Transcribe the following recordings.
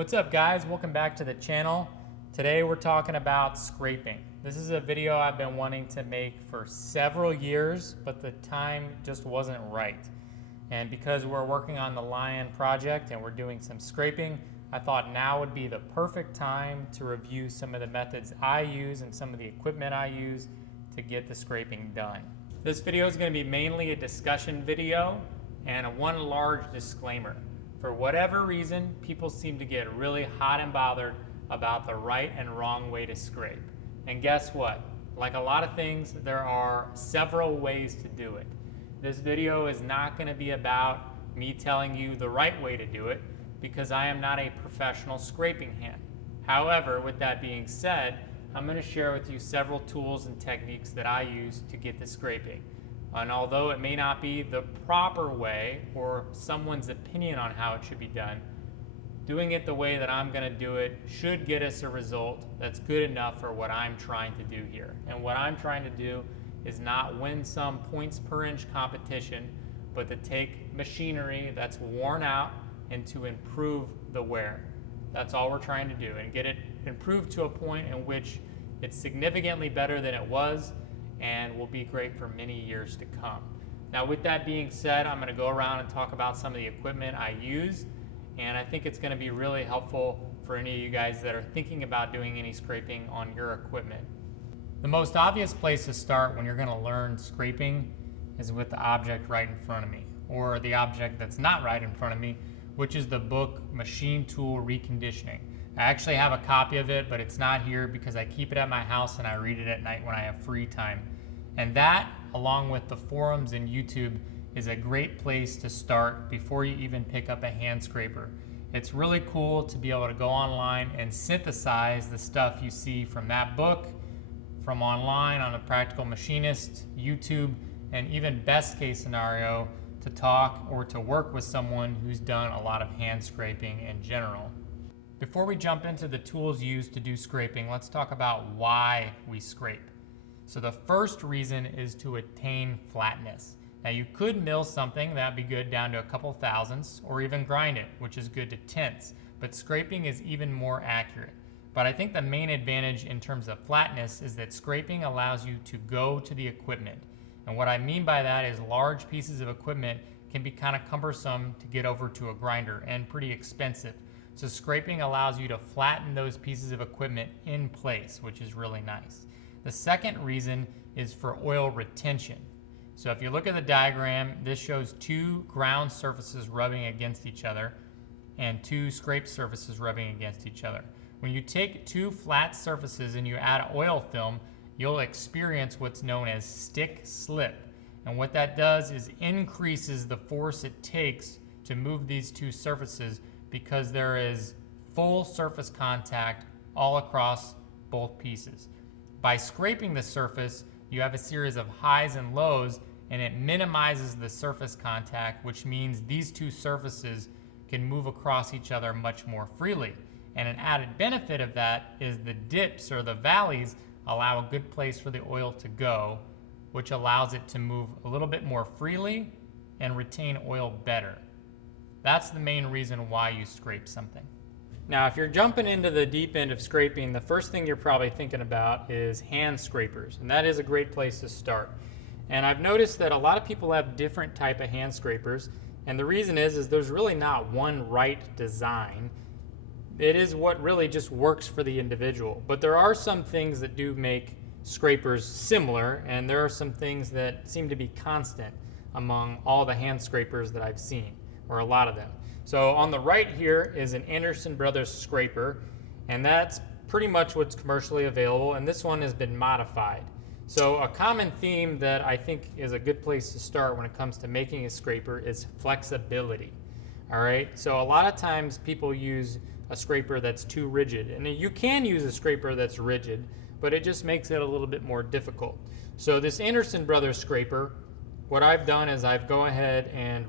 What's up guys, welcome back to the channel. Today we're talking about scraping. This is a video I've been wanting to make for several years, but the time just wasn't right. And because we're working on the Lion project and we're doing some scraping, I thought now would be the perfect time to review some of the methods I use and some of the equipment I use to get the scraping done. This video is going to be mainly a discussion video and one large disclaimer. For whatever reason, people seem to get really hot and bothered about the right and wrong way to scrape. And guess what? Like a lot of things, there are several ways to do it. This video is not going to be about me telling you the right way to do it because I am not a professional scraping hand. However, with that being said, I'm going to share with you several tools and techniques that I use to get the scraping. And although it may not be the proper way or someone's opinion on how it should be done, doing it the way that I'm going to do it should get us a result that's good enough for what I'm trying to do here. And what I'm trying to do is not win some points per inch competition, but to take machinery that's worn out and to improve the wear. That's all we're trying to do, and get it improved to a point in which it's significantly better than it was and will be great for many years to come. Now with that being said, I'm going to go around and talk about some of the equipment I use, and I think it's going to be really helpful for any of you guys that are thinking about doing any scraping on your equipment. The most obvious place to start when you're going to learn scraping is with the object right in front of me, or the object that's not right in front of me, which is the book Machine Tool Reconditioning. I actually have a copy of it, but it's not here because I keep it at my house and I read it at night when I have free time. And that, along with the forums and YouTube, is a great place to start before you even pick up a hand scraper. It's really cool to be able to go online and synthesize the stuff you see from that book, from online on a Practical Machinist, YouTube, and even best case scenario, to talk or to work with someone who's done a lot of hand scraping in general. Before we jump into the tools used to do scraping, let's talk about why we scrape. So the first reason is to attain flatness. Now you could mill something, that'd be good, down to a couple thousandths, or even grind it, which is good to tenths, but scraping is even more accurate. But I think the main advantage in terms of flatness is that scraping allows you to go to the equipment. And what I mean by that is large pieces of equipment can be kind of cumbersome to get over to a grinder and pretty expensive. So scraping allows you to flatten those pieces of equipment in place, which is really nice. The second reason is for oil retention. So if you look at the diagram, this shows two ground surfaces rubbing against each other and two scrape surfaces rubbing against each other. When you take two flat surfaces and you add oil film, you'll experience what's known as stick slip. And what that does is increases the force it takes to move these two surfaces because there is full surface contact all across both pieces. By scraping the surface, you have a series of highs and lows, and it minimizes the surface contact, which means these two surfaces can move across each other much more freely. And an added benefit of that is the dips or the valleys allow a good place for the oil to go, which allows it to move a little bit more freely and retain oil better. That's the main reason why you scrape something. Now, if you're jumping into the deep end of scraping, the first thing you're probably thinking about is hand scrapers, and that is a great place to start. And I've noticed that a lot of people have different type of hand scrapers, and the reason is there's really not one right design. It is what really just works for the individual. But there are some things that do make scrapers similar, and there are some things that seem to be constant among all the hand scrapers that I've seen, or a lot of them. So on the right here is an Anderson Brothers scraper, and that's pretty much what's commercially available, and this one has been modified. So a common theme that I think is a good place to start when it comes to making a scraper is flexibility. All right, so a lot of times people use a scraper that's too rigid, and you can use a scraper that's rigid, but it just makes it a little bit more difficult. So this Anderson Brothers scraper, what I've done is I've go ahead and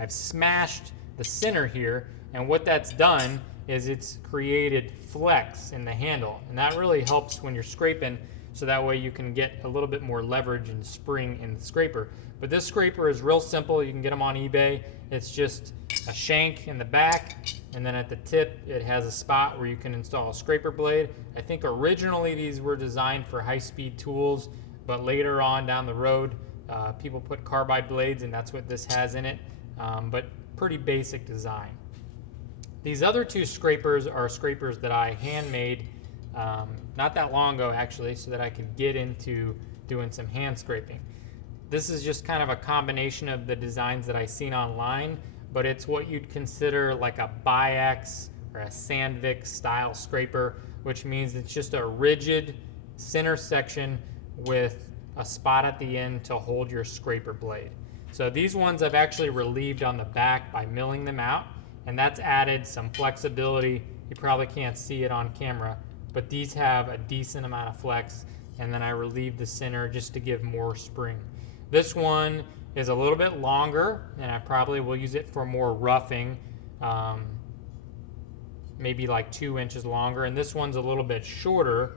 I've smashed the center here, and what that's done is it's created flex in the handle, and that really helps when you're scraping, so that way you can get a little bit more leverage and spring in the scraper. But this scraper is real simple. You can get them on eBay. It's just a shank in the back, and then at the tip it has a spot where you can install a scraper blade. I think originally these were designed for high-speed tools, but later on down the road people put carbide blades, and that's what this has in it, but pretty basic design. These other two scrapers are scrapers that I handmade not that long ago actually, so that I could get into doing some hand scraping. This is just kind of a combination of the designs that I've seen online, but it's what you'd consider like a Biax or a Sandvik style scraper, which means it's just a rigid center section with a spot at the end to hold your scraper blade. So these ones I've actually relieved on the back by milling them out, and that's added some flexibility. You probably can't see it on camera, but these have a decent amount of flex, and then I relieve the center just to give more spring. This one is a little bit longer, and I probably will use it for more roughing, maybe like 2 inches longer, and this one's a little bit shorter,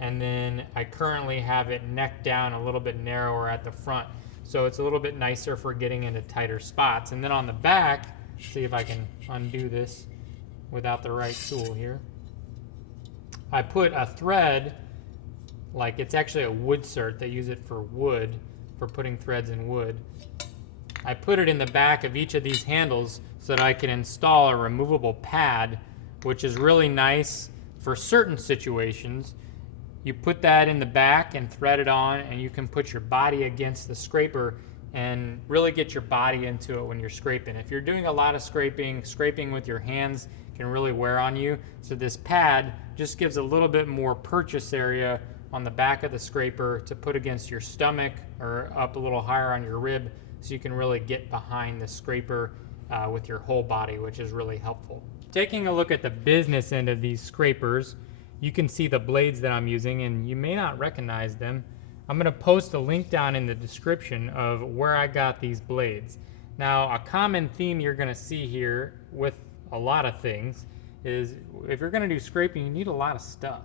and then I currently have it neck down a little bit narrower at the front, so it's a little bit nicer for getting into tighter spots. And then on the back, see if I can undo this without the right tool here. I put a thread, like it's actually a wood cert. They use it for wood, for putting threads in wood. I put it in the back of each of these handles so that I can install a removable pad, which is really nice for certain situations. You put that in the back and thread it on, and you can put your body against the scraper and really get your body into it when you're scraping. If you're doing a lot of scraping with your hands can really wear on you. So this pad just gives a little bit more purchase area on the back of the scraper to put against your stomach or up a little higher on your rib, so you can really get behind the scraper with your whole body, which is really helpful. Taking a look at the business end of these scrapers, you can see the blades that I'm using, and you may not recognize them. I'm going to post a link down in the description of where I got these blades. Now, a common theme you're going to see here with a lot of things is if you're going to do scraping, you need a lot of stuff.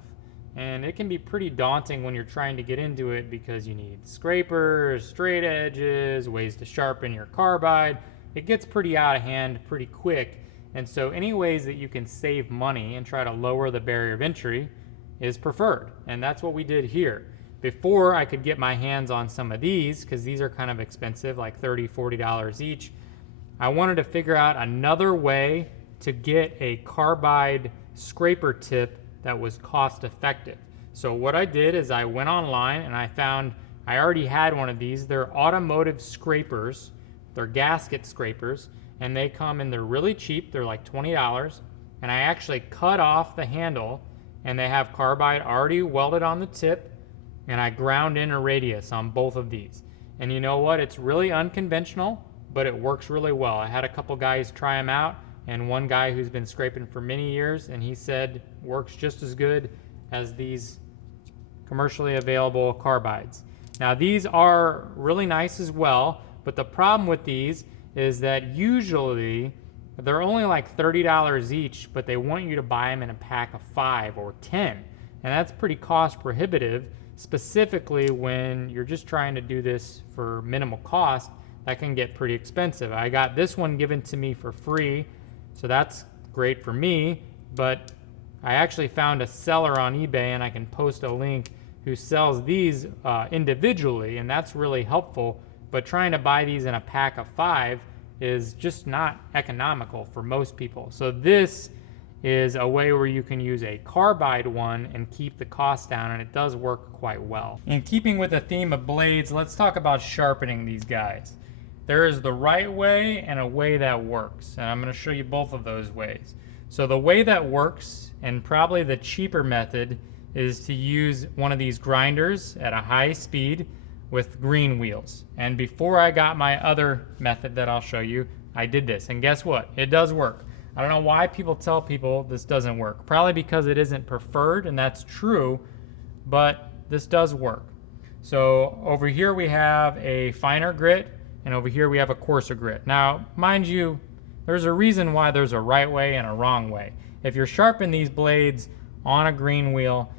And it can be pretty daunting when you're trying to get into it, because you need scrapers, straight edges, ways to sharpen your carbide. It gets pretty out of hand pretty quick. And so any ways that you can save money and try to lower the barrier of entry is preferred. And that's what we did here. Before I could get my hands on some of these, because these are kind of expensive, like $30, $40 each, I wanted to figure out another way to get a carbide scraper tip that was cost effective. So what I did is I went online and I found I already had one of these. They're automotive scrapers. They're gasket scrapers, and they come and they're really cheap. They're like $20, and I actually cut off the handle, and they have carbide already welded on the tip, and I ground in a radius on both of these. And you know what? It's really unconventional, but it works really well. I had a couple guys try them out, and one guy who's been scraping for many years, and he said works just as good as these commercially available carbides. Now these are really nice as well, but the problem with these is that usually they're only like $30 each, but they want you to buy them in a pack of 5 or 10. And that's pretty cost prohibitive, specifically when you're just trying to do this for minimal cost. That can get pretty expensive. I got this one given to me for free, so that's great for me, but I actually found a seller on eBay, and I can post a link, who sells these individually, and that's really helpful. But trying to buy these in a pack of 5 is just not economical for most people. So this is a way where you can use a carbide one and keep the cost down, and it does work quite well. In keeping with the theme of blades, let's talk about sharpening these guys. There is the right way and a way that works, and I'm going to show you both of those ways. So the way that works, and probably the cheaper method, is to use one of these grinders at a high speed with green wheels. And before I got my other method that I'll show you, I did this, and guess what? It does work. I don't know why people tell people this doesn't work. Probably because it isn't preferred, and that's true, but this does work. So over here we have a finer grit, and over here we have a coarser grit. Now, mind you, there's a reason why there's a right way and a wrong way. If you're sharpening these blades on a green wheel,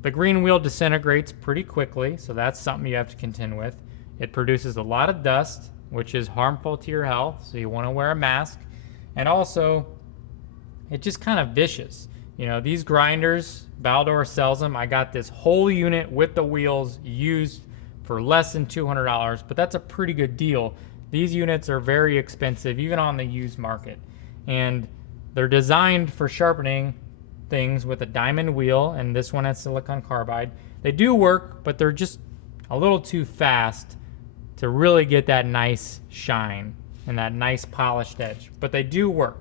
the green wheel disintegrates pretty quickly, so that's something you have to contend with. It produces a lot of dust, which is harmful to your health, so you want to wear a mask. And also, it's just kind of vicious. You know, these grinders, Valdor sells them. I got this whole unit with the wheels used for less than $200, but that's a pretty good deal. These units are very expensive, even on the used market. And they're designed for sharpening things with a diamond wheel, and this one has silicon carbide. They do work, but they're just a little too fast to really get that nice shine and that nice polished edge, but they do work.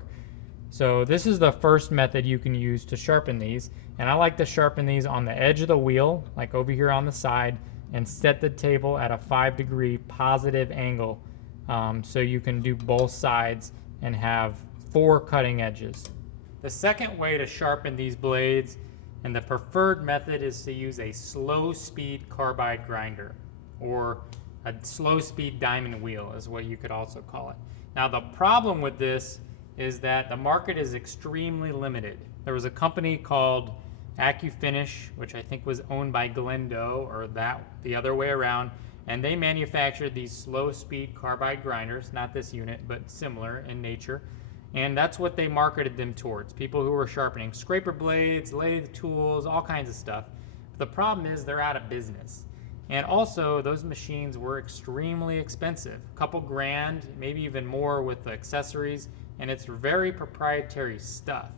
So this is the first method you can use to sharpen these, and I like to sharpen these on the edge of the wheel, like over here on the side, and set the table at a 5-degree positive angle, so you can do both sides and have 4 cutting edges. The second way to sharpen these blades, and the preferred method, is to use a slow speed carbide grinder, or a slow speed diamond wheel is what you could also call it. Now the problem with this is that the market is extremely limited. There was a company called AccuFinish, which I think was owned by Glendo, or that the other way around, and they manufactured these slow speed carbide grinders, not this unit, but similar in nature. And that's what they marketed them towards, people who were sharpening scraper blades, lathe tools, all kinds of stuff. But the problem is they're out of business. And also, those machines were extremely expensive, a couple grand, maybe even more with the accessories, and it's very proprietary stuff.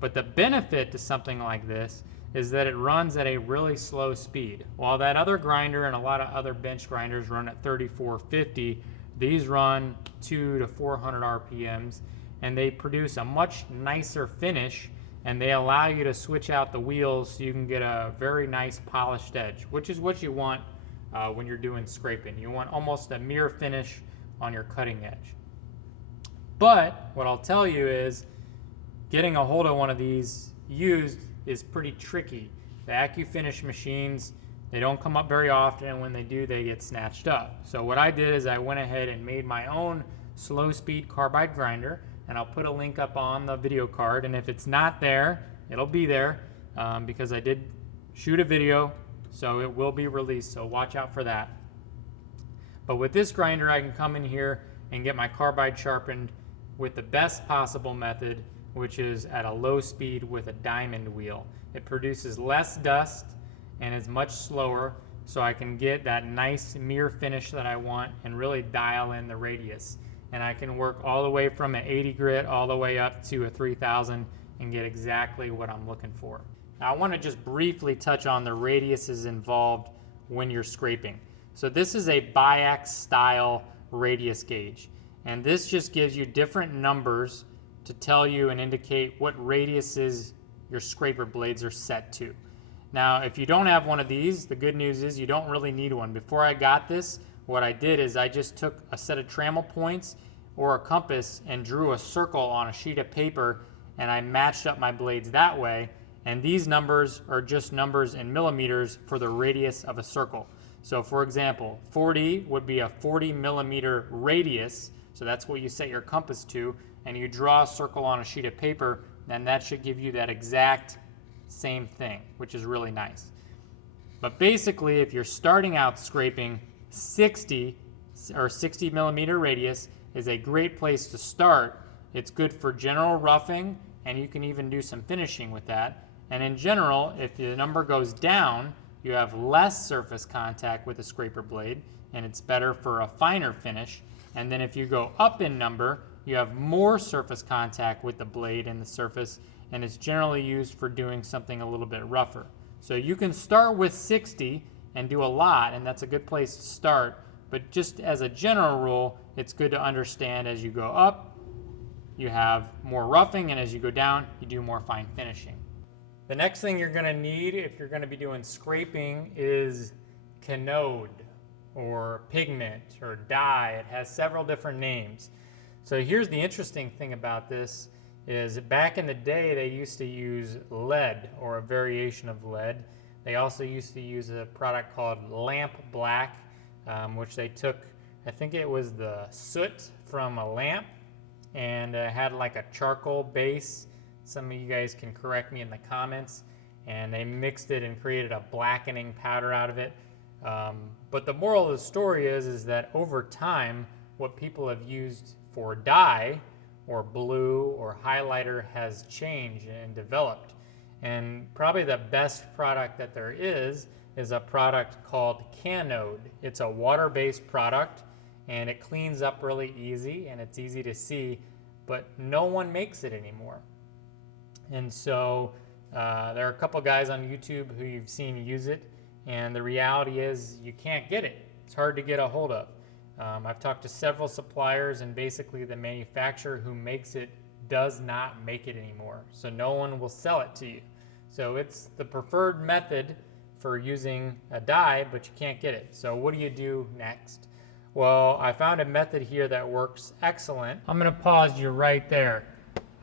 But the benefit to something like this is that it runs at a really slow speed. While that other grinder and a lot of other bench grinders run at 3450, these run 200 to 400 RPMs, and they produce a much nicer finish, and they allow you to switch out the wheels so you can get a very nice polished edge, which is what you want when you're doing scraping. You want almost a mirror finish on your cutting edge. But what I'll tell you is getting a hold of one of these used is pretty tricky. The AccuFinish machines, they don't come up very often, and when they do, they get snatched up. So what I did is I went ahead and made my own slow speed carbide grinder, and I'll put a link up on the video card, and if it's not there, it'll be there because I did shoot a video, so it will be released, so watch out for that. But with this grinder, I can come in here and get my carbide sharpened with the best possible method, which is at a low speed with a diamond wheel. It produces less dust and is much slower, so I can get that nice mirror finish that I want and really dial in the radius. And I can work all the way from an 80 grit all the way up to a 3000 and get exactly what I'm looking for. Now I want to just briefly touch on the radiuses involved when you're scraping. So this is a biax style radius gauge, and this just gives you different numbers to tell you and indicate what radiuses your scraper blades are set to. Now if you don't have one of these, the good news is you don't really need one. Before I got this, what I did is I just took a set of trammel points or a compass and drew a circle on a sheet of paper, and I matched up my blades that way. And these numbers are just numbers in millimeters for the radius of a circle. So for example, 40 would be a 40 millimeter radius, so that's what you set your compass to, and you draw a circle on a sheet of paper, then that should give you that exact same thing, which is really nice. But basically, if you're starting out scraping, 60 millimeter radius is a great place to start. It's good for general roughing, and you can even do some finishing with that. And in general, if the number goes down, you have less surface contact with the scraper blade, and it's better for a finer finish. And then if you go up in number, you have more surface contact with the blade and the surface, and it's generally used for doing something a little bit rougher. So you can start with 60 and do a lot, and that's a good place to start. But just as a general rule, it's good to understand as you go up, you have more roughing, and as you go down, you do more fine finishing. The next thing you're going to need if you're going to be doing scraping is Canode or Pigment or dye. It has several different names. So here's the interesting thing about this is back in the day they used to use lead or a variation of lead. They also used to use a product called lamp black, which they took, I think it was the soot from a lamp, and had like a charcoal base. Some of you guys can correct me in the comments. And they mixed it and created a blackening powder out of it. But the moral of the story is that over time, what people have used for dye or blue or highlighter has changed and developed. And probably the best product that there is a product called Canode. It's a water-based product, and it cleans up really easy, and it's easy to see, but no one makes it anymore. And so there are a couple guys on YouTube who you've seen use it, and the reality is you can't get it. It's hard to get a hold of. I've talked to several suppliers, and basically the manufacturer who makes it does not make it anymore. So no one will sell it to you. So it's the preferred method for using a die, but you can't get it. So what do you do next? Well, I found a method here that works excellent. I'm gonna pause you right there.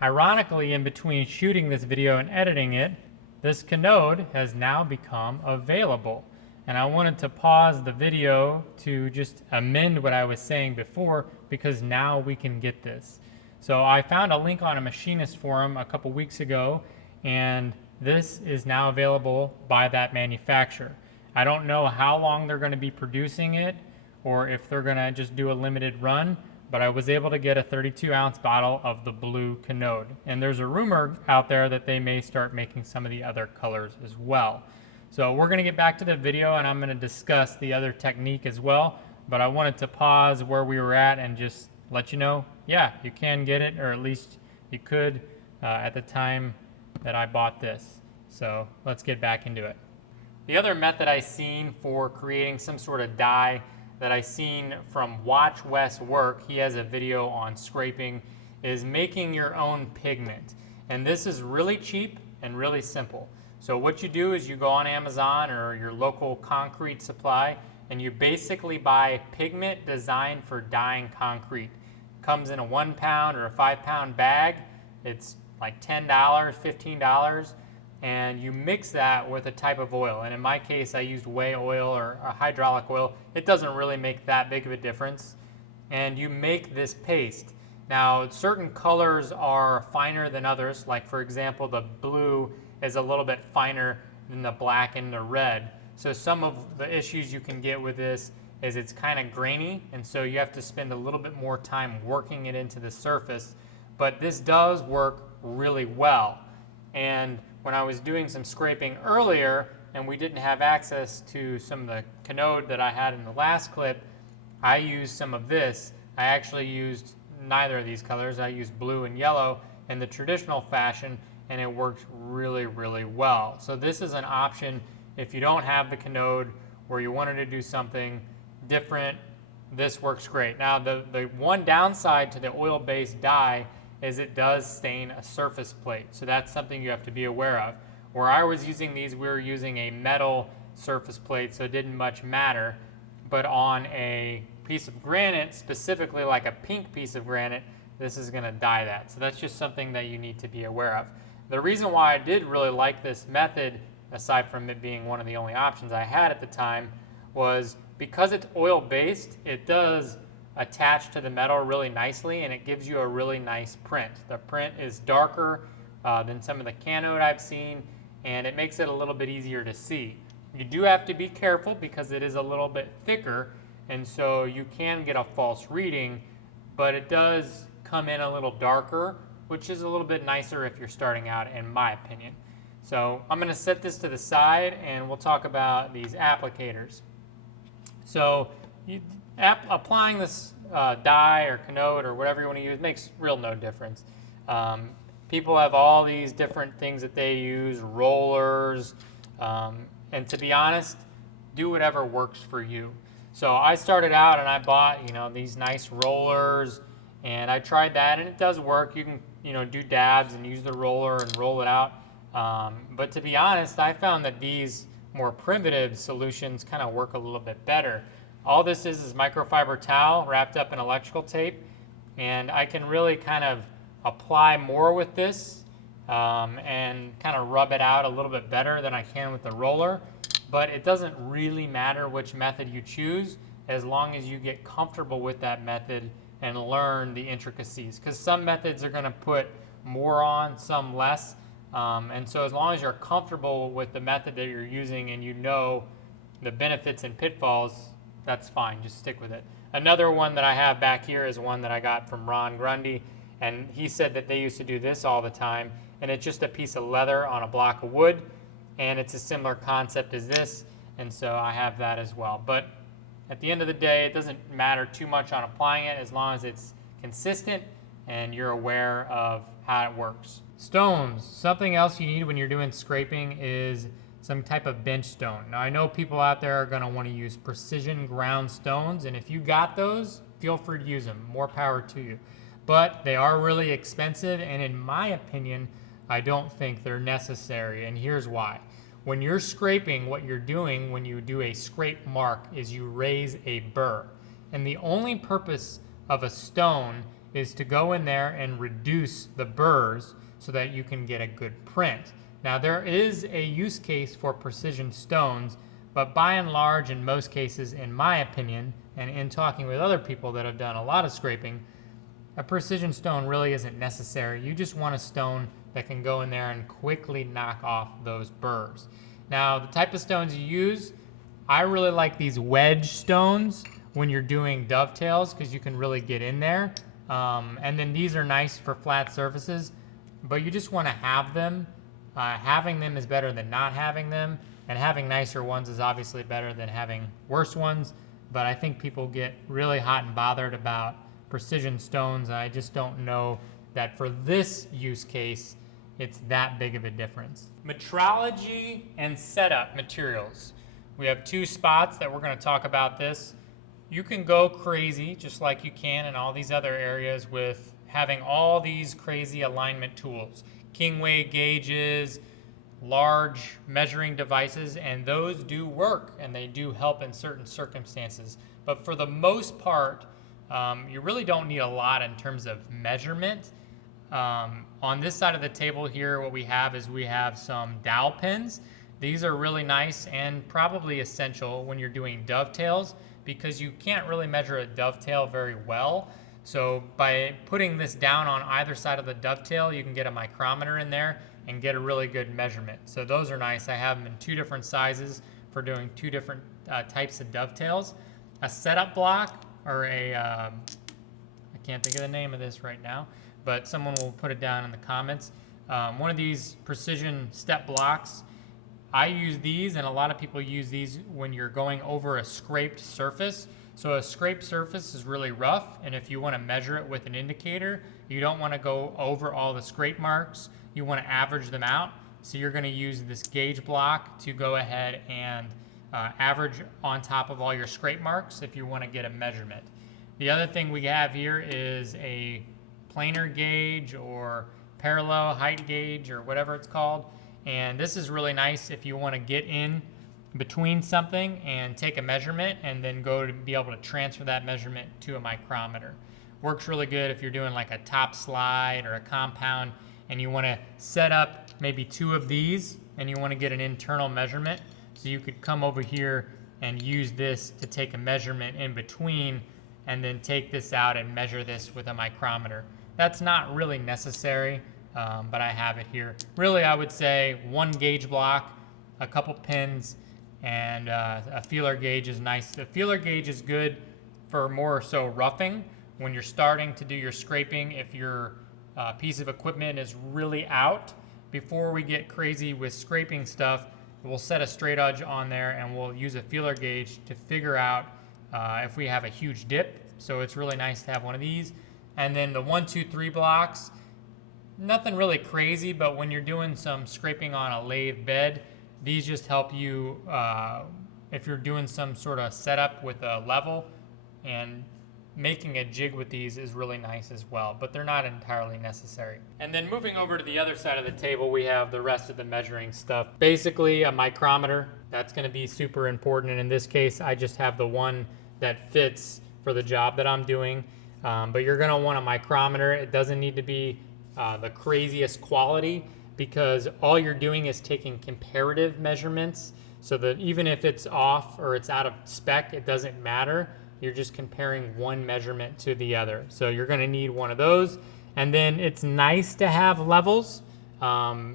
Ironically, in between shooting this video and editing it, this Canode has now become available. And I wanted to pause the video to just amend what I was saying before, because now we can get this. So I found a link on a machinist forum a couple weeks ago, and this is now available by that manufacturer. I don't know how long they're going to be producing it, or if they're going to just do a limited run, but I was able to get a 32-ounce bottle of the blue Canode. And there's a rumor out there that they may start making some of the other colors as well. So we're going to get back to the video, and I'm going to discuss the other technique as well, but I wanted to pause where we were at and just let you know, yeah, you can get it, or at least you could at the time that I bought this. So let's get back into it. The other method I seen for creating some sort of die that I seen from Watch Wes work, he has a video on scraping, is making your own pigment. And this is really cheap and really simple. So what you do is you go on Amazon or your local concrete supply, and you basically buy pigment designed for dyeing concrete. It comes in a 1 pound or a 5 pound bag. It's like $10, $15, and you mix that with a type of oil. And in my case, I used whey oil or a hydraulic oil. It doesn't really make that big of a difference. And you make this paste. Now, certain colors are finer than others. Like for example, the blue is a little bit finer than the black and the red. So some of the issues you can get with this is it's kind of grainy, and so you have to spend a little bit more time working it into the surface. But this does work really well. And when I was doing some scraping earlier and we didn't have access to some of the Canode that I had in the last clip, I used some of this. I actually used neither of these colors. I used blue and yellow in the traditional fashion, and it worked really, really well. So this is an option if you don't have the Canode or you wanted to do something different. This works great. Now the one downside to the oil-based dye is it does stain a surface plate. So that's something you have to be aware of. Where I was using these, we were using a metal surface plate, so it didn't much matter. But on a piece of granite, specifically like a pink piece of granite, this is gonna dye that. So that's just something that you need to be aware of. The reason why I did really like this method, aside from it being one of the only options I had at the time, was because it's oil-based, it does attach to the metal really nicely, and it gives you a really nice print. The print is darker than some of the Canode I've seen, and it makes it a little bit easier to see. You do have to be careful because it is a little bit thicker, and so you can get a false reading, but it does come in a little darker, which is a little bit nicer if you're starting out, in my opinion. So I'm going to set this to the side, and we'll talk about these applicators. So applying this dye or Canode or whatever you want to use makes no difference. People have all these different things that they use, rollers, and to be honest, do whatever works for you. So I started out and I bought, these nice rollers, and I tried that, and it does work. You can, do dabs and use the roller and roll it out. But to be honest, I found that these more primitive solutions kind of work a little bit better. All this is microfiber towel wrapped up in electrical tape, and I can really kind of apply more with this and kind of rub it out a little bit better than I can with the roller. But it doesn't really matter which method you choose as long as you get comfortable with that method and learn the intricacies, because some methods are going to put more on, some less. And so as long as you're comfortable with the method that you're using and you know the benefits and pitfalls, that's fine. Just stick with it. Another one that I have back here is one that I got from Ron Grundy, And he said that they used to do this all the time, and it's just a piece of leather on a block of wood, and it's a similar concept as this, and so I have that as well. But at the end of the day, it doesn't matter too much on applying it as long as it's consistent and you're aware of how it works. Stones. Something else you need when you're doing scraping is some type of bench stone. Now I know people out there are going to want to use precision ground stones, and if you got those, feel free to use them. More power to you. But they are really expensive, and in my opinion, I don't think they're necessary, and here's why. When you're scraping, what you're doing when you do a scrape mark is you raise a burr. And the only purpose of a stone is to go in there and reduce the burrs so that you can get a good print. Now there is a use case for precision stones, but by and large, in most cases, in my opinion, and in talking with other people that have done a lot of scraping, a precision stone really isn't necessary. You just want a stone that can go in there and quickly knock off those burrs. Now, the type of stones you use, I really like these wedge stones when you're doing dovetails because you can really get in there. And then these are nice for flat surfaces, but you just want to have them. Having them is better than not having them, and having nicer ones is obviously better than having worse ones, but I think people get really hot and bothered about precision stones, and I just don't know that for this use case, it's that big of a difference. Metrology and setup materials. We have two spots that we're going to talk about this. You can go crazy, just like you can in all these other areas, with having all these crazy alignment tools. Kingway gauges, large measuring devices, and those do work, and they do help in certain circumstances. But for the most part, you really don't need a lot in terms of measurement. On this side of the table here, what we have is we have some dowel pins. These are really nice and probably essential when you're doing dovetails because you can't really measure a dovetail very well. So by putting this down on either side of the dovetail, you can get a micrometer in there and get a really good measurement. So those are nice. I have them in two different sizes for doing two different types of dovetails. A setup block, or I can't think of the name of this right now, but someone will put it down in the comments. One of these precision step blocks, I use these, and a lot of people use these when you're going over a scraped surface. So a scraped surface is really rough, and if you want to measure it with an indicator, you don't want to go over all the scrape marks. You want to average them out. So you're going to use this gauge block to go ahead and average on top of all your scrape marks if you want to get a measurement. The other thing we have here is a planar gauge or parallel height gauge or whatever it's called. And this is really nice if you want to get in between something and take a measurement and then go to be able to transfer that measurement to a micrometer. Works really good if you're doing like a top slide or a compound and you want to set up maybe two of these and you want to get an internal measurement. So you could come over here and use this to take a measurement in between and then take this out and measure this with a micrometer. That's not really necessary, but I have it here. Really, I would say one gauge block, a couple pins, and a feeler gauge is nice. The feeler gauge is good for more so roughing when you're starting to do your scraping. If your piece of equipment is really out, before we get crazy with scraping stuff, we'll set a straight edge on there and we'll use a feeler gauge to figure out if we have a huge dip. So it's really nice to have one of these. And then the 1, 2, 3 blocks, nothing really crazy, but when you're doing some scraping on a lathe bed, these just help you if you're doing some sort of setup with a level, and making a jig with these is really nice as well, but they're not entirely necessary. And then moving over to the other side of the table, we have the rest of the measuring stuff. Basically a micrometer, that's gonna be super important, and in this case, I just have the one that fits for the job that I'm doing. But you're gonna want a micrometer. It doesn't need to be the craziest quality because all you're doing is taking comparative measurements so that even if it's off or it's out of spec, it doesn't matter. You're just comparing one measurement to the other. So you're gonna need one of those. And then it's nice to have levels.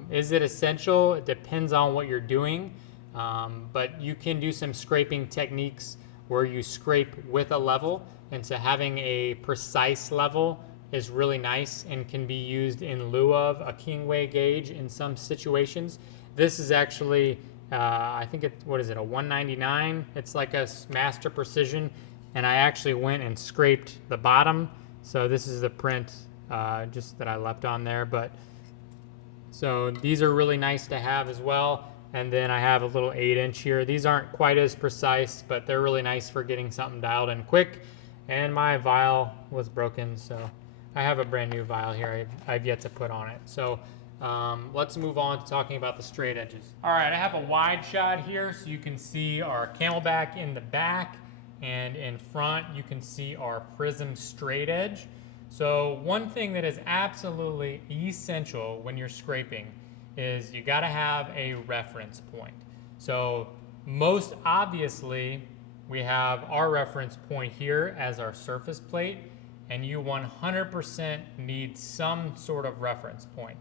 Is it essential? It depends on what you're doing. But you can do some scraping techniques where you scrape with a level. And so having a precise level is really nice and can be used in lieu of a Kingway gauge in some situations. This is actually, I think what is it, a 199? It's like a Master Precision, and I actually went and scraped the bottom. So this is the print just that I left on there. But so these are really nice to have as well. And then I have a little 8-inch here. These aren't quite as precise, but they're really nice for getting something dialed in quick. And my vial was broken, so I have a brand new vial here I've yet to put on it. So let's move on to talking about the straight edges. All right, I have a wide shot here so you can see our camelback in the back, and in front you can see our prism straight edge. So one thing that is absolutely essential when you're scraping is you gotta have a reference point. So most obviously we have our reference point here as our surface plate, and you 100% need some sort of reference point.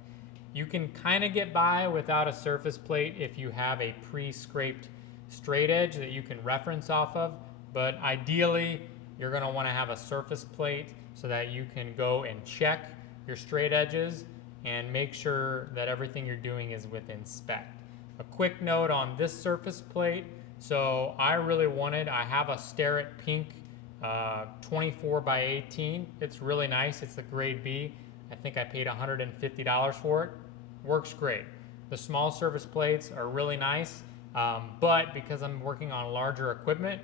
You can kind of get by without a surface plate if you have a pre-scraped straight edge that you can reference off of, but ideally you're going to want to have a surface plate so that you can go and check your straight edges and make sure that everything you're doing is within spec. A quick note on this surface plate, so I have a Starrett pink 24 by 18. It's really nice. It's the grade B. I think I paid $150 for it. Works great. The small surface plates are really nice, but because I'm working on larger equipment,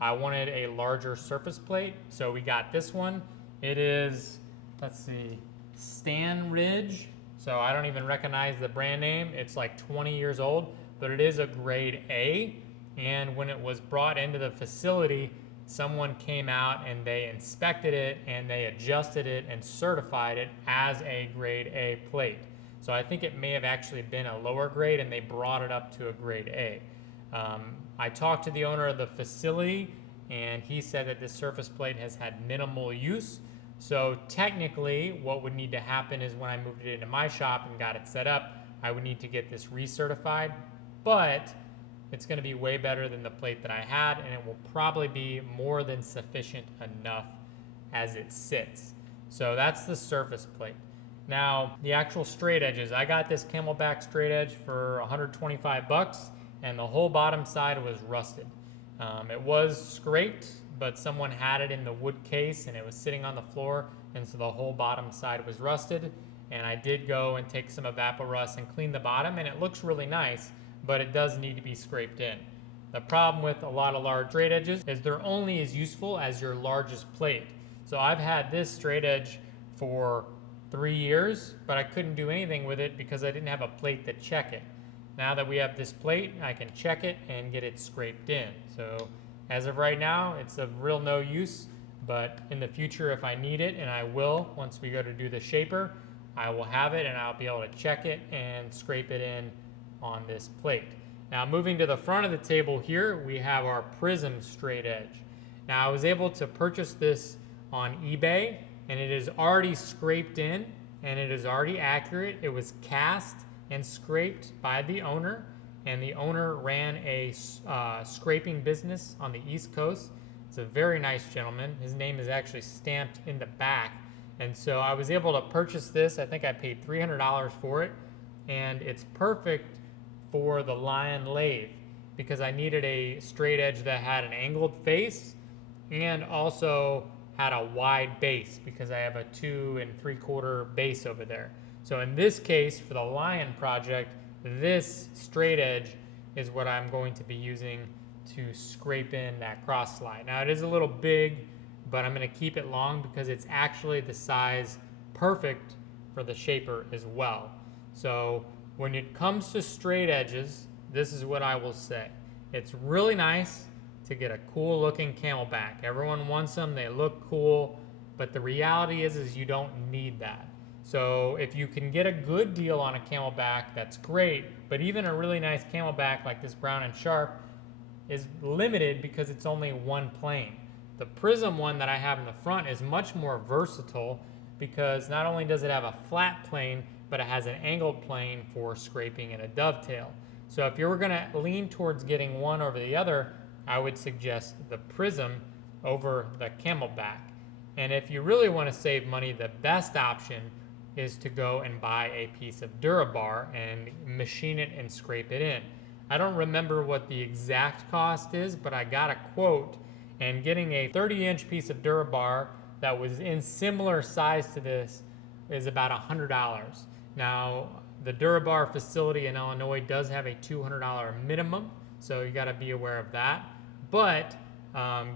I wanted a larger surface plate, so we got this one. It is, let's see, Stan Ridge. So I don't even recognize the brand name. It's like 20 years old, but it is a grade A. And when it was brought into the facility, someone came out and they inspected it and they adjusted it and certified it as a grade A plate. So I think it may have actually been a lower grade and they brought it up to a grade A. I talked to the owner of the facility and he said that this surface plate has had minimal use. So technically what would need to happen is when I moved it into my shop and got it set up, I would need to get this recertified, but it's going to be way better than the plate that I had, and it will probably be more than sufficient enough as it sits. So that's the surface plate. Now, the actual straight edges, I got this Camelback straight edge for 125 bucks, and the whole bottom side was rusted. It was scraped, but someone had it in the wood case, and it was sitting on the floor, and so the whole bottom side was rusted. And I did go and take some Evapo-Rust and clean the bottom, and it looks really nice, but it does need to be scraped in. The problem with a lot of large straight edges is they're only as useful as your largest plate. So I've had this straight edge for 3 years, but I couldn't do anything with it because I didn't have a plate to check it. Now that we have this plate, I can check it and get it scraped in. So as of right now, it's of real no use, but in the future, if I need it, and I will, once we go to do the shaper, I will have it and I'll be able to check it and scrape it in on this plate. Now moving to the front of the table here, we have our prism straight edge. Now I was able to purchase this on eBay, and it is already scraped in and it is already accurate. It was cast and scraped by the owner, and the owner ran a scraping business on the East Coast. It's a very nice gentleman. His name is actually stamped in the back. And so I was able to purchase this. I think I paid $300 for it, and it's perfect for the Lion lathe because I needed a straight edge that had an angled face and also had a wide base because I have a 2 3/4 base over there. So in this case, for the Lion project, this straight edge is what I'm going to be using to scrape in that cross slide. Now it is a little big, but I'm going to keep it long because it's actually the size perfect for the shaper as well. So when it comes to straight edges, this is what I will say. It's really nice to get a cool looking Camelback. Everyone wants them, they look cool, but the reality is you don't need that. So if you can get a good deal on a Camelback, that's great, but even a really nice Camelback like this Brown and Sharp is limited because it's only one plane. The Prism one that I have in the front is much more versatile because not only does it have a flat plane, but it has an angled plane for scraping and a dovetail. So if you were going to lean towards getting one over the other, I would suggest the Prism over the Camelback. And if you really want to save money, the best option is to go and buy a piece of Durabar and machine it and scrape it in. I don't remember what the exact cost is, but I got a quote, and getting a 30-inch piece of Durabar that was in similar size to this is about $100. Now, the Durabar facility in Illinois does have a $200 minimum, so you got to be aware of that. But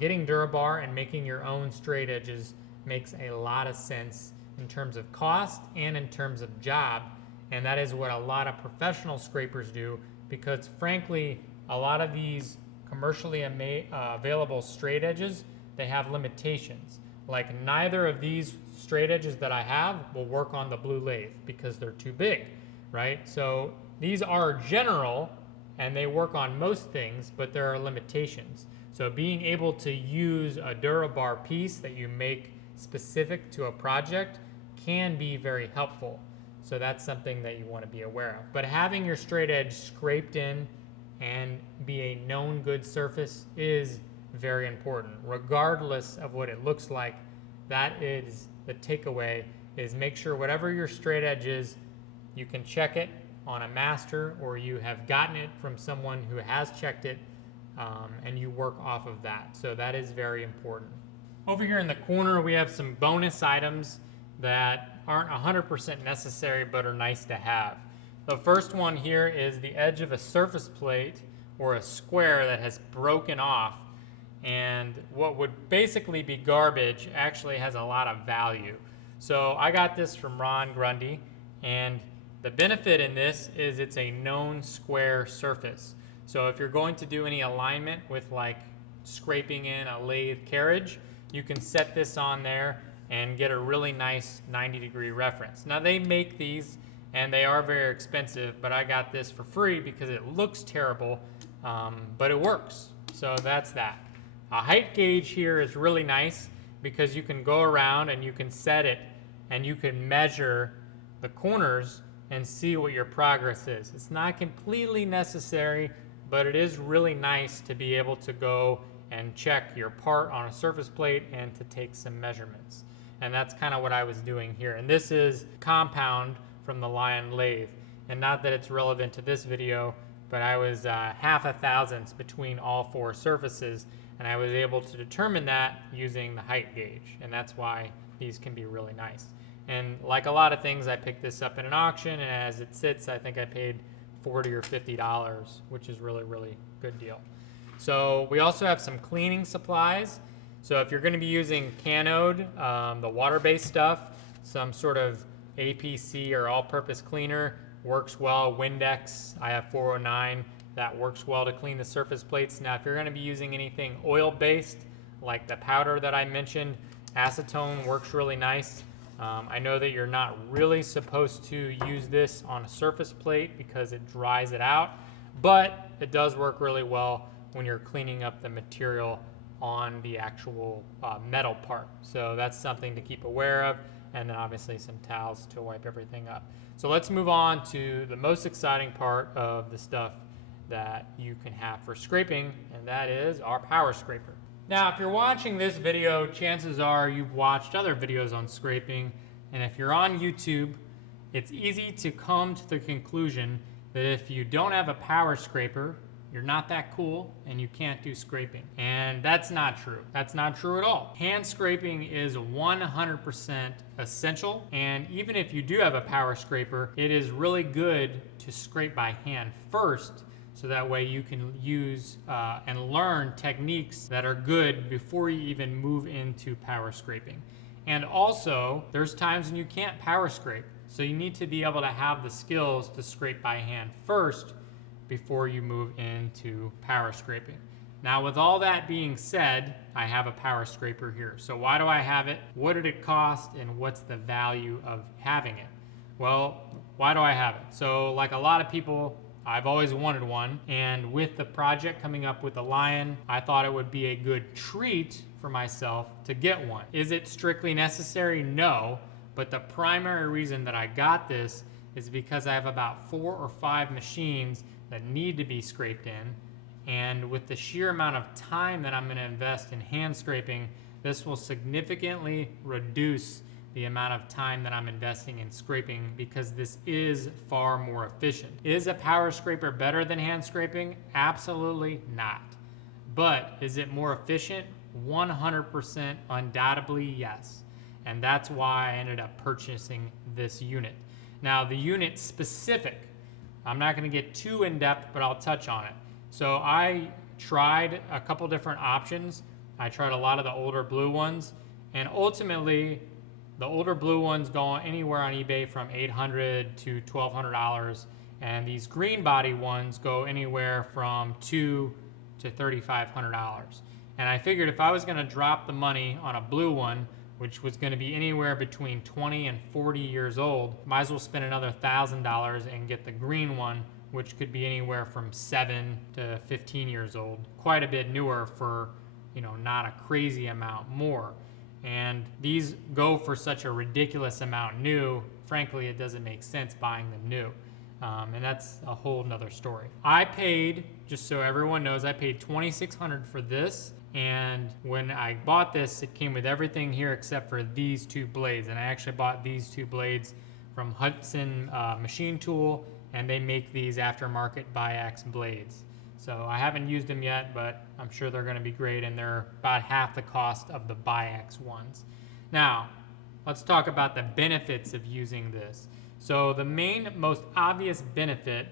getting Durabar and making your own straight edges makes a lot of sense in terms of cost and in terms of job, and that is what a lot of professional scrapers do, because frankly, a lot of these commercially available straight edges, they have limitations. Like neither of these straight edges that I have will work on the blue lathe because they're too big, right? So these are general and they work on most things, but there are limitations. So being able to use a Durabar piece that you make specific to a project can be very helpful. So that's something that you want to be aware of. But having your straight edge scraped in and be a known good surface is very important. Regardless of what it looks like, that is the takeaway, is make sure whatever your straight edge is, you can check it on a master or you have gotten it from someone who has checked it, and you work off of that. So that is very important. Over here in the corner, we have some bonus items that aren't 100% necessary but are nice to have. The first one here is the edge of a surface plate or a square that has broken off, and what would basically be garbage actually has a lot of value. So I got this from Ron Grundy, and the benefit in this is it's a known square surface. So if you're going to do any alignment with like scraping in a lathe carriage, you can set this on there and get a really nice 90-degree reference. Now they make these and they are very expensive, but I got this for free because it looks terrible, but it works. So that's that. A height gauge here is really nice because you can go around and you can set it and you can measure the corners and see what your progress is. It's not completely necessary, but it is really nice to be able to go and check your part on a surface plate and to take some measurements. And that's kind of what I was doing here. And this is compound from the Lion lathe. And not that it's relevant to this video, but I was half a thousandths between all four surfaces, and I was able to determine that using the height gauge. And that's why these can be really nice. And like a lot of things, I picked this up in an auction, and as it sits, I think I paid $40 or $50, which is really, really good deal. So we also have some cleaning supplies. So if you're going to be using Canode, the water-based stuff, some sort of APC or all-purpose cleaner works well. Windex, I have 409, that works well to clean the surface plates. Now if you're going to be using anything oil-based, like the powder that I mentioned, acetone works really nice. I know that you're not really supposed to use this on a surface plate because it dries it out, but it does work really well when you're cleaning up the material on the actual metal part. So that's something to keep aware of, and then obviously some towels to wipe everything up. So let's move on to the most exciting part of the stuff that you can have for scraping, and that is our power scraper. Now, if you're watching this video, chances are you've watched other videos on scraping, and if you're on YouTube, it's easy to come to the conclusion that if you don't have a power scraper, you're not that cool and you can't do scraping. And that's not true. That's not true at all. Hand scraping is 100% essential, and even if you do have a power scraper, it is really good to scrape by hand first, so that way you can use and learn techniques that are good before you even move into power scraping. And also, there's times when you can't power scrape, so you need to be able to have the skills to scrape by hand first before you move into power scraping. Now, with all that being said, I have a power scraper here. So why do I have it? What did it cost? And what's the value of having it? Well, why do I have it? So like a lot of people, I've always wanted one, and with the project coming up with the Lion, I thought it would be a good treat for myself to get one. Is it strictly necessary? No, but the primary reason that I got this is because I have about 4 or 5 machines that need to be scraped in, and with the sheer amount of time that I'm going to invest in hand scraping, this will significantly reduce the amount of time that I'm investing in scraping because this is far more efficient. Is a power scraper better than hand scraping? Absolutely not. But is it more efficient? 100% undoubtedly yes. And that's why I ended up purchasing this unit. Now the unit specific, I'm not gonna get too in depth, but I'll touch on it. So I tried a couple different options. I tried a lot of the older blue ones, and ultimately the older blue ones go anywhere on eBay from $800 to $1,200, and these green body ones go anywhere from $200 to $3,500. And I figured if I was gonna drop the money on a blue one, which was gonna be anywhere between 20 and 40 years old, might as well spend another $1,000 and get the green one, which could be anywhere from 7 to 15 years old. Quite a bit newer for, not a crazy amount more. And these go for such a ridiculous amount new, frankly, it doesn't make sense buying them new. And that's a whole nother story. I paid, just so everyone knows, I paid $2,600 for this. And when I bought this, it came with everything here except for these two blades. And I actually bought these two blades from Hudson Machine Tool, and they make these aftermarket biax blades. So I haven't used them yet, but I'm sure they're gonna be great, and they're about half the cost of the biax ones. Now, let's talk about the benefits of using this. So the most obvious benefit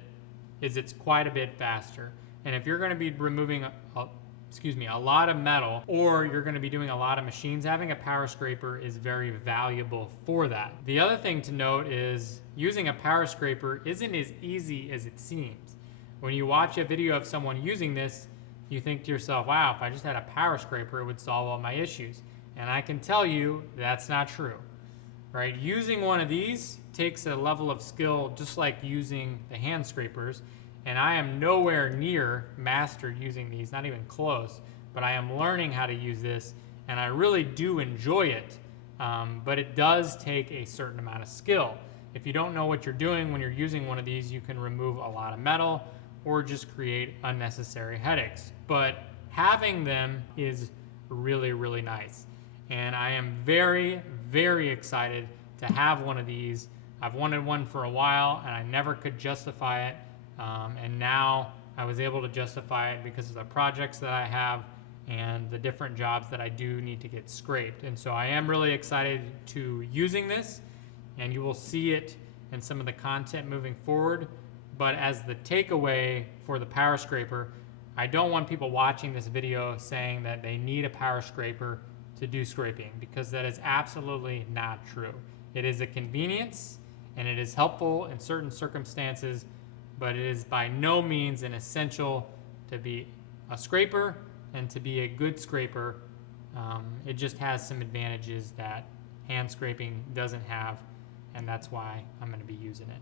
is it's quite a bit faster. And if you're gonna be removing a lot of metal, or you're gonna be doing a lot of machines, having a power scraper is very valuable for that. The other thing to note is using a power scraper isn't as easy as it seems. When you watch a video of someone using this, you think to yourself, wow, if I just had a power scraper, it would solve all my issues. And I can tell you that's not true, right? Using one of these takes a level of skill just like using the hand scrapers. And I am nowhere near mastered using these, not even close, but I am learning how to use this, and I really do enjoy it, but it does take a certain amount of skill. If you don't know what you're doing when you're using one of these, you can remove a lot of metal or just create unnecessary headaches. But having them is really, really nice. And I am very, very excited to have one of these. I've wanted one for a while, and I never could justify it. And now I was able to justify it because of the projects that I have and the different jobs that I do need to get scraped. And so I am really excited to using this, and you will see it in some of the content moving forward. But as the takeaway for the power scraper, I don't want people watching this video saying that they need a power scraper to do scraping, because that is absolutely not true. It is a convenience, and it is helpful in certain circumstances, but it is by no means an essential to be a scraper and to be a good scraper. It just has some advantages that hand scraping doesn't have, and that's why I'm going to be using it.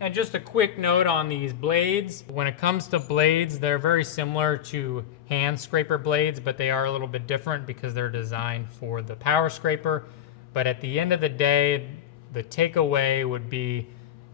And just a quick note on these blades. When it comes to blades, they're very similar to hand scraper blades, but they are a little bit different because they're designed for the power scraper. But at the end of the day, the takeaway would be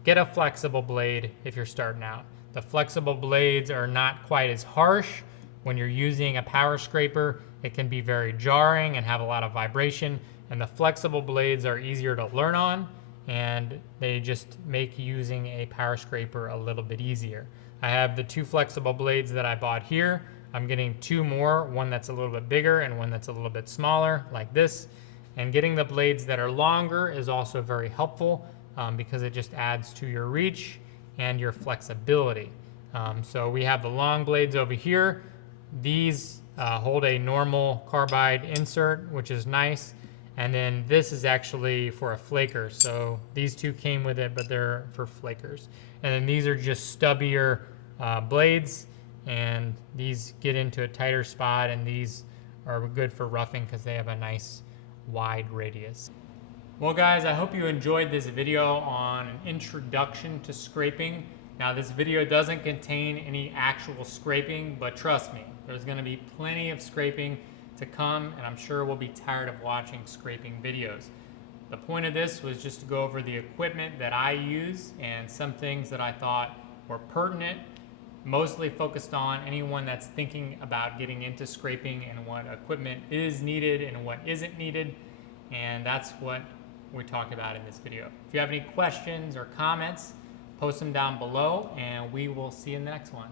get a flexible blade if you're starting out. The flexible blades are not quite as harsh. When you're using a power scraper, it can be very jarring and have a lot of vibration, and the flexible blades are easier to learn on, and they just make using a power scraper a little bit easier. I have the two flexible blades that I bought here. I'm getting two more, one that's a little bit bigger and one that's a little bit smaller, like this. And getting the blades that are longer is also very helpful because it just adds to your reach and your flexibility. So we have the long blades over here. These hold a normal carbide insert, which is nice. And then this is actually for a flaker. So these two came with it, but they're for flakers. And then these are just stubbier blades, and these get into a tighter spot, and these are good for roughing because they have a nice wide radius. Well guys, I hope you enjoyed this video on an introduction to scraping. Now this video doesn't contain any actual scraping, but trust me, there's gonna be plenty of scraping to come, and I'm sure we'll be tired of watching scraping videos. The point of this was just to go over the equipment that I use and some things that I thought were pertinent. mostly focused on anyone that's thinking about getting into scraping and what equipment is needed and what isn't needed. And that's what we talked about in this video. If you have any questions or comments, post them down below, and we will see you in the next one.